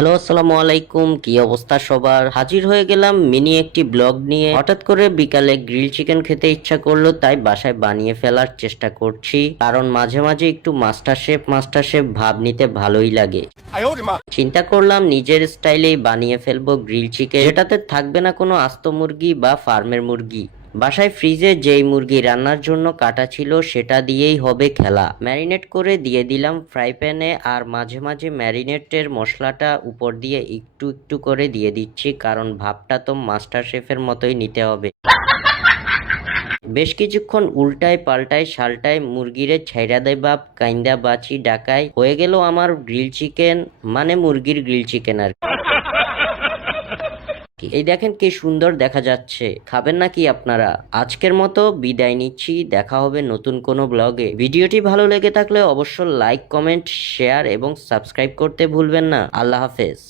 Hello, আসসালামু আলাইকুম। কি অবস্থা সবার? হাজির হয়ে গেলাম মিনি একটি ব্লগ নিয়ে। হঠাৎ করে বিকালে গ্রিল চিকেন খেতে ইচ্ছা করলো, তাই বাসায় বানিয়ে ফেলার চেষ্টা করছি। কারণ মাঝে মাঝে একটু মাস্টার শেফ ভাব নিতে ভালোই লাগে। চিন্তা করলাম নিজের স্টাইলেই বানিয়ে ফেলবো গ্রিল চিকেন, যেটাতে থাকবে না কোনো আস্ত মুরগি বা ফার্মের মুরগি। বাসায় ফ্রিজে যেই মুরগি রান্নার জন্য কাটা ছিল সেটা দিয়েই হবে খেলা। ম্যারিনেট করে দিয়ে দিলাম ফ্রাই প্যানে, আর মাঝে মাঝে ম্যারিনেটের মশলাটা উপর দিয়ে একটু একটু করে দিয়ে দিচ্ছি, কারণ ভাবটা তো মাস্টার শেফের মতোই নিতে হবে। বেশ কিছুক্ষণ উল্টায় পাল্টায় শাল্টায় মুরগিরে ছাইরা দেয় বাপ, কাইন্দা বাচি ডাকায় হয়ে গেল আমার গ্রিল চিকেন, মানে মুরগির গ্রিল চিকেন আর কি। এই দেখেন কি সুন্দর দেখা যাচ্ছে, খাবেন নাকি আপনারা? আজকের মতো বিদায় নিচ্ছি, দেখা হবে নতুন কোনো ব্লগে। ভিডিওটি ভালো লেগে থাকলে অবশ্যই লাইক, কমেন্ট, শেয়ার এবং সাবস্ক্রাইব করতে ভুলবেন না। আল্লাহ হাফেজ।